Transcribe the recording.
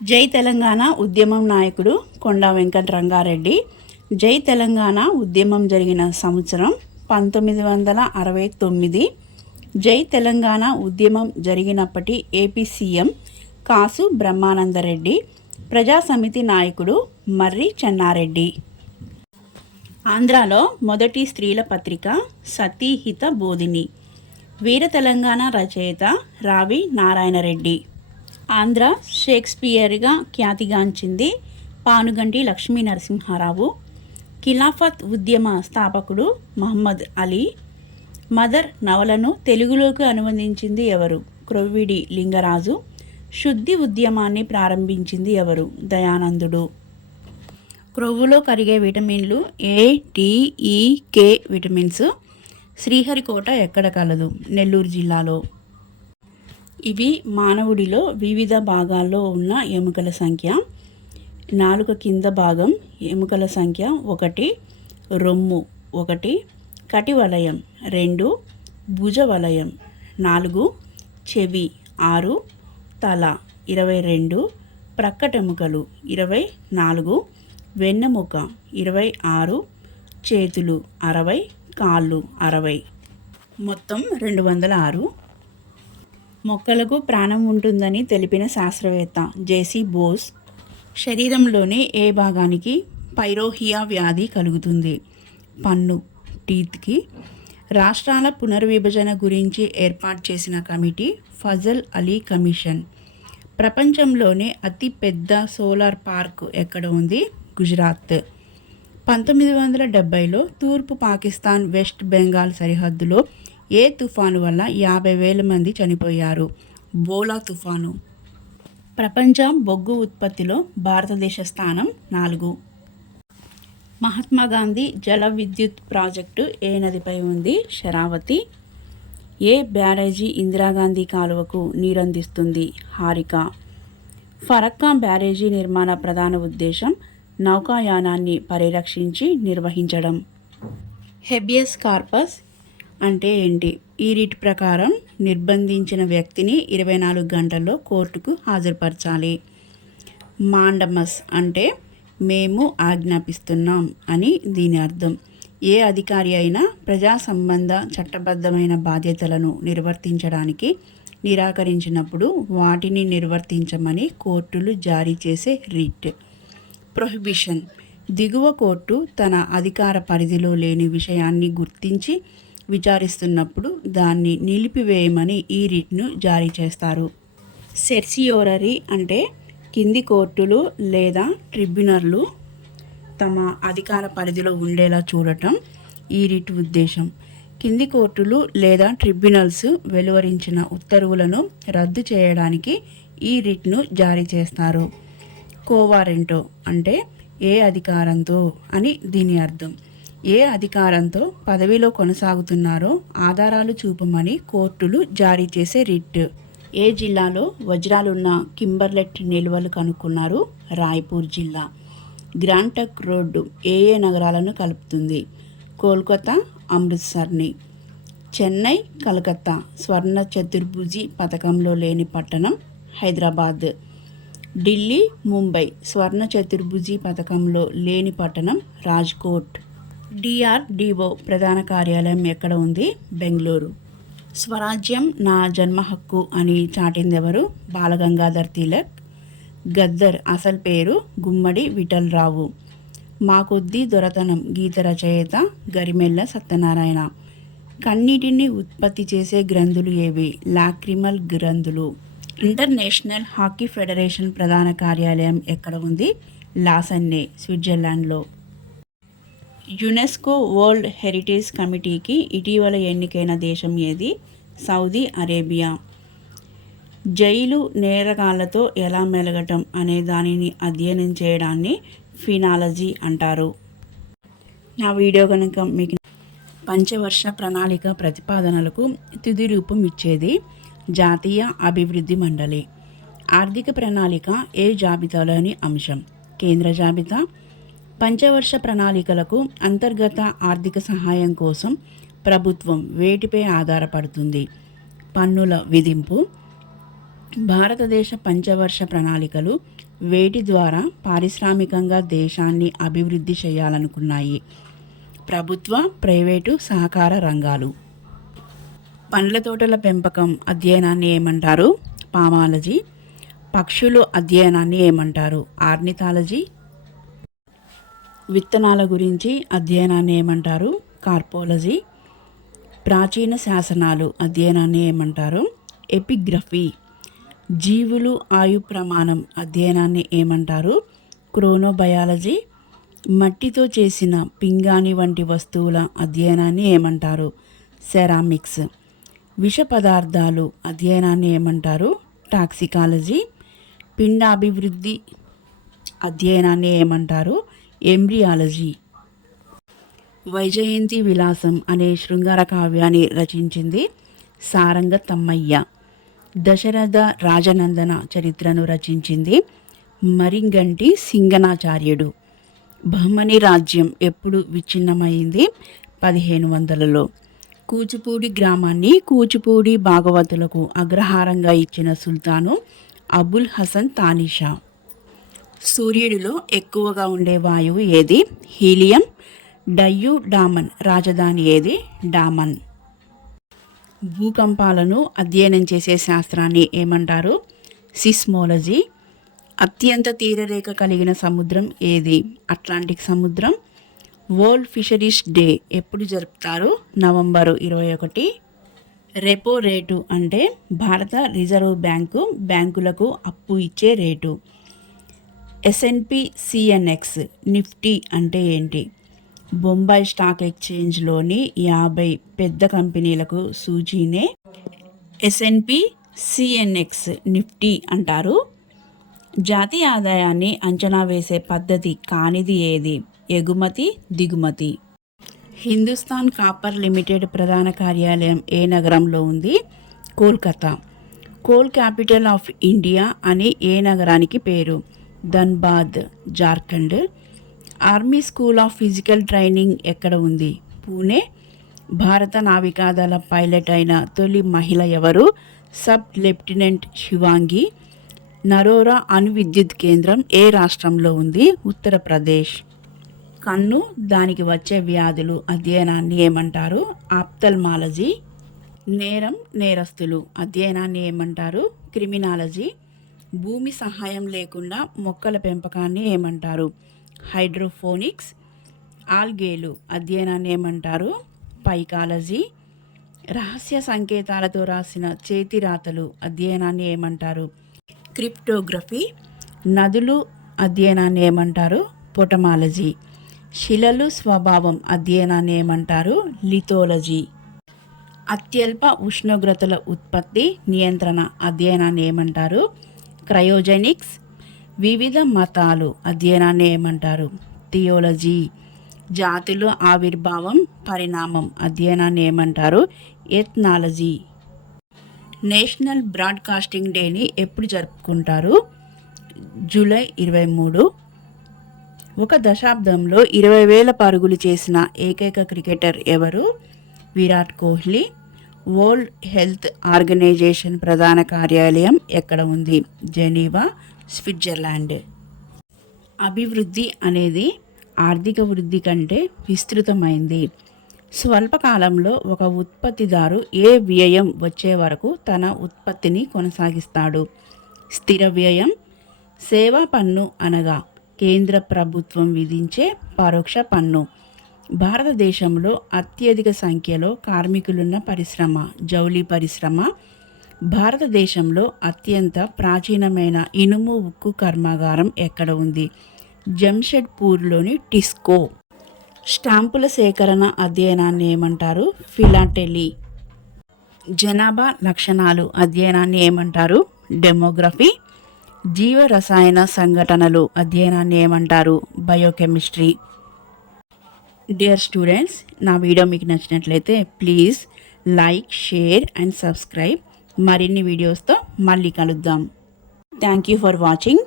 జై తెలంగాణ ఉద్యమం నాయకుడు కొండా వెంకట రంగారెడ్డి. జై తెలంగాణ ఉద్యమం జరిగిన సంవత్సరం 1969. జై తెలంగాణ ఉద్యమం జరిగినప్పటి ఏపీ సీఎం కాసు బ్రహ్మానందరెడ్డి. ప్రజాసమితి నాయకుడు మర్రి చెన్నారెడ్డి. ఆంధ్రాలో మొదటి స్త్రీల పత్రిక సతీహిత బోధిని. వీర తెలంగాణ రచయిత రావి నారాయణరెడ్డి. ఆంధ్ర షేక్స్పియర్గా ఖ్యాతిగాంచింది పానుగంటి లక్ష్మీ నరసింహారావు. ఖిలాఫత్ ఉద్యమ స్థాపకుడు మహమ్మద్ అలీ. మదర్ నవలను తెలుగులోకి అనువదించింది ఎవరు? క్రొవ్విడి లింగరాజు. శుద్ధి ఉద్యమాన్ని ప్రారంభించింది ఎవరు? దయానందుడు. క్రొవ్వులో కరిగే విటమిన్లు ఏ, డి, ఈ, కే విటమిన్స్. శ్రీహరికోట ఎక్కడ కలదు? నెల్లూరు జిల్లాలో. ఇవి మానవుడిలో వివిధ భాగాల్లో ఉన్న ఎముకల సంఖ్య. నాలుక కింద భాగం ఎముకల సంఖ్య 1, రొమ్ము 1, కటి వలయం 2, భుజ వలయం 4, చెవి 6, తల 22, ప్రక్కటెముకలు 24, వెన్నెముక 26, చేతులు 60, కాళ్ళు 60, మొత్తం 206. మొక్కలకు ప్రాణం ఉంటుందని తెలిపిన శాస్త్రవేత్త జేసీ బోస్. శరీరంలోని ఏ భాగానికి పైరోహియా వ్యాధి కలుగుతుంది? పన్ను, టీత్కి. రాష్ట్రాల పునర్విభజన గురించి ఏర్పాటు చేసిన కమిటీ ఫజల్ అలీ కమిషన్. ప్రపంచంలోనే అతి పెద్ద సోలార్ పార్క్ ఎక్కడ ఉంది? గుజరాత్. 1970లో తూర్పు పాకిస్తాన్ వెస్ట్ బెంగాల్ సరిహద్దులో ఏ తుఫాను వల్ల 50,000 మంది చనిపోయారు? బోలా తుఫాను. ప్రపంచ బొగ్గు ఉత్పత్తిలో భారతదేశ స్థానం 4. మహాత్మా గాంధీ జల విద్యుత్ ప్రాజెక్టు ఏ నదిపై ఉంది? శరావతి. ఏ బ్యారేజీ ఇందిరాగాంధీ కాలువకు నీరందిస్తుంది? హారిక. ఫరక్కా బ్యారేజీ నిర్మాణ ప్రధాన ఉద్దేశం నౌకాయానాన్ని పరిరక్షించి నిర్వహించడం. హెబియస్ కార్పస్ అంటే ఏంటి? ఈ రిట్ ప్రకారం నిర్బంధించిన వ్యక్తిని 24 గంటల్లో కోర్టుకు హాజరుపరచాలి. మాండమస్ అంటే మేము ఆజ్ఞాపిస్తున్నాం అని దీని అర్థం. ఏ అధికారి అయినా ప్రజా సంబంధ చట్టబద్ధమైన బాధ్యతలను నిర్వర్తించడానికి నిరాకరించినప్పుడు వాటిని నిర్వర్తించమని కోర్టులు జారీ చేసే రిట్. ప్రొహిబిషన్. దిగువ కోర్టు తన అధికార పరిధిలో లేని విషయాన్ని గుర్తించి విచారిస్తున్నప్పుడు దాన్ని నిలిపివేయమని ఈ రిట్ను జారీ చేస్తారు. సెర్సియోరరీ అంటే కింది కోర్టులు లేదా ట్రిబ్యునర్లు తమ అధికార పరిధిలో ఉండేలా చూడటం ఈ రిట్ ఉద్దేశం. కింది కోర్టులు లేదా ట్రిబ్యునల్స్ వెలువరించిన ఉత్తర్వులను రద్దు చేయడానికి ఈ రిట్ను జారీ చేస్తారు. కోవారెంటో అంటే ఏ అధికారంతో అని దీని అర్థం. ఏ అధికారంతో పదవిలో కొనసాగుతున్నారో ఆధారాలు చూపమని కోర్టులు జారీ చేసే రిట్. ఏ జిల్లాలో వజ్రాలున్న కింబర్లెట్ నిల్వలు కనుక్కున్నారు? రాయ్పూర్ జిల్లా. గ్రాండ్ ట్రంక్ రోడ్డు ఏ నగరాలను కలుపుతుంది? కోల్కతా, అమృత్సర్ని. చెన్నై, కలకత్తా స్వర్ణ చతుర్భుజి పథకంలో లేని పట్టణం హైదరాబాద్. ఢిల్లీ, ముంబై స్వర్ణ చతుర్భుజి పథకంలో లేని పట్టణం రాజ్కోట్. డిఆర్డిఓ ప్రధాన కార్యాలయం ఎక్కడ ఉంది? బెంగళూరు. స్వరాజ్యం నా జన్మ హక్కు అని చాటిందెవరు? బాలగంగాధర్ తిలక్. గద్దర్ అసలు పేరు గుమ్మడి విఠలరావు. మా కొద్దీ దొరతనం గీత రచయిత గరిమెళ్ళ సత్యనారాయణ. కన్నీటిని ఉత్పత్తి చేసే గ్రంథులు ఏవి? లాక్రిమల్ గ్రంథులు. ఇంటర్నేషనల్ హాకీ ఫెడరేషన్ ప్రధాన కార్యాలయం ఎక్కడ ఉంది? లాసన్నే, స్విట్జర్లాండ్లో. యునెస్కో వరల్డ్ హెరిటేజ్ కమిటీకి ఇటీవల ఎన్నికైన దేశం ఏది? Saudi Arabia. జైలు నేరగాళ్లతో ఎలా మెలగటం అనే దానిని అధ్యయనం చేయడాన్ని ఫినాలజీ అంటారు. నా వీడియో కనుక మీకు పంచవర్ష ప్రణాళిక ప్రతిపాదనలకు తుది రూపం ఇచ్చేది జాతీయ అభివృద్ధి మండలి. ఆర్థిక ప్రణాళిక ఏ జాబితాలోని అంశం? కేంద్ర జాబితా. పంచవర్ష ప్రణాళికలకు అంతర్గత ఆర్థిక సహాయం కోసం ప్రభుత్వం వేటిపై ఆధారపడుతుంది? పన్నుల విధింపు, భారతదేశ పంచవర్ష ప్రణాళికలు వేటి ద్వారా పారిశ్రామికంగా దేశాన్ని అభివృద్ధి చేయాలనుకున్నాయి? ప్రభుత్వ, ప్రైవేటు, సహకార రంగాలు. పండ్ల తోటల పెంపకం అధ్యయనాన్ని ఏమంటారు? పామాలజీ. పక్షులు అధ్యయనాన్ని ఏమంటారు? ఆర్నిథాలజీ. విత్తనాల గురించి అధ్యయనాన్ని ఏమంటారు? కార్పోలజీ. ప్రాచీన శాసనాలు అధ్యయనాన్ని ఏమంటారు? ఎపిగ్రఫీ. జీవులు ఆయు ప్రమాణం అధ్యయనాన్ని ఏమంటారు? క్రోనోబయాలజీ. మట్టితో చేసిన పింగాణి వంటి వస్తువుల అధ్యయనాన్ని ఏమంటారు? సెరామిక్స్. విష పదార్థాలు అధ్యయనాన్ని ఏమంటారు? టాక్సికాలజీ. పిండాభివృద్ధి అధ్యయనాన్ని ఏమంటారు? ఎంబ్రియాలజీ. వైజయంతి విలాసం అనే శృంగార కావ్యాన్ని రచించింది సారంగ తమ్మయ్య. దశరథ రాజనందన చరిత్రను రచించింది మరింగంటి సింగనాచార్యుడు. బహమని రాజ్యం ఎప్పుడు విచ్ఛిన్నమైంది? 1500లో. కూచిపూడి గ్రామాన్ని కూచిపూడి భాగవతులకు అగ్రహారంగా ఇచ్చిన సుల్తాను అబుల్ హసన్ తానిషా. సూర్యుడిలో ఎక్కువగా ఉండే వాయువు ఏది? హీలియం. డయ్యూ డామన్ రాజధాని ఏది? డామన్. భూకంపాలను అధ్యయనం చేసే శాస్త్రాన్ని ఏమంటారు? సిస్మోలజీ. అత్యంత తీరరేఖ కలిగిన సముద్రం ఏది? అట్లాంటిక్ సముద్రం. వరల్డ్ ఫిషరీస్ డే ఎప్పుడు జరుపుతారు? నవంబరు 21. రెపో రేటు అంటే భారత రిజర్వ్ బ్యాంకు బ్యాంకులకు అప్పు ఇచ్చే రేటు. S&P CNX నిఫ్టీ అంటే ఏంటి? బొంబాయి స్టాక్ ఎక్స్చేంజ్లోని 50 పెద్ద కంపెనీలకు సూచీనే S&P CNX నిఫ్టీ అంటారు. జాతీయ ఆదాయాన్ని అంచనా వేసే పద్ధతి కానిది ఏది? ఎగుమతి, దిగుమతి. హిందుస్థాన్ కాపర్ లిమిటెడ్ ప్రధాన కార్యాలయం ఏ నగరంలో ఉంది? Kolkata. Coal capital of India అని ఏ నగరానికి పేరు? Dhanbad, Jharkhand. Army school of physical training ఎక్కడ ఉంది? పూణే. భారత నావికాదళ పైలట్ అయిన తొలి మహిళ ఎవరు? Sub lieutenant Shivangi. నరోరా అణు విద్యుత్ కేంద్రం ఏ రాష్ట్రంలో ఉంది? ఉత్తరప్రదేశ్. కన్ను, దానికి వచ్చే వ్యాధులు అధ్యయనాన్ని ఏమంటారు? ఆప్థల్మాలజీ. నేరం, నేరస్తులు అధ్యయనాన్ని ఏమంటారు? క్రిమినాలజీ. భూమి సహాయం లేకుండా మొక్కల పెంపకాన్ని ఏమంటారు? హైడ్రోఫోనిక్స్. ఆల్గేలు అధ్యయనాన్ని ఏమంటారు? పైకాలజీ. రహస్య సంకేతాలతో రాసిన చేతి రాతలు అధ్యయనాన్ని ఏమంటారు? క్రిప్టోగ్రఫీ. నదులు అధ్యయనాన్ని ఏమంటారు? పొటమాలజీ. శిలలు స్వభావం అధ్యయనాన్ని ఏమంటారు? లిథోలజీ. అత్యల్ప ఉష్ణోగ్రతల ఉత్పత్తి, నియంత్రణ అధ్యయనాన్ని ఏమంటారు? క్రయోజెనిక్స్. వివిధ మతాలు అధ్యయనాన్ని ఏమంటారు? థియోలజీ. జాతుల ఆవిర్భావం, పరిణామం అధ్యయనాన్ని ఏమంటారు? ఎథ్నాలజీ. నేషనల్ బ్రాడ్కాస్టింగ్ డేని ఎప్పుడు జరుపుకుంటారు? జూలై 23. ఒక దశాబ్దంలో 20,000 పరుగులు చేసిన ఏకైక క్రికెటర్ ఎవరు? Virat Kohli. World health organisation ప్రధాన కార్యాలయం ఎక్కడ ఉంది? Geneva, Switzerland. అభివృద్ధి అనేది ఆర్థిక వృద్ధి కంటే విస్తృతమైంది. స్వల్పకాలంలో ఒక ఉత్పత్తిదారు ఏ వ్యయం వచ్చే వరకు తన ఉత్పత్తిని కొనసాగిస్తాడు? స్థిర వ్యయం. సేవా పన్ను అనగా కేంద్ర ప్రభుత్వం విధించే పరోక్ష పన్ను. భారతదేశంలో అత్యధిక సంఖ్యలో కార్మికులున్న పరిశ్రమ జౌళి పరిశ్రమ. భారతదేశంలో అత్యంత ప్రాచీనమైన ఇనుము ఉక్కు కర్మాగారం ఎక్కడ ఉంది? జంషెడ్పూర్లోని టిస్కో. స్టాంపుల సేకరణ అధ్యయనాన్ని ఏమంటారు? ఫిలాటెలీ. జనాభా లక్షణాలు అధ్యయనాన్ని ఏమంటారు? డెమోగ్రఫీ. జీవ రసాయన సంఘటనలు అధ్యయనాన్ని ఏమంటారు? బయోకెమిస్ట్రీ. డియర్ స్టూడెంట్స్, నా వీడియో మీకు నచ్చినట్లయితే please like, share and subscribe. మరిన్ని వీడియోస్తో మళ్ళీ కలుద్దాం. Thank you for watching.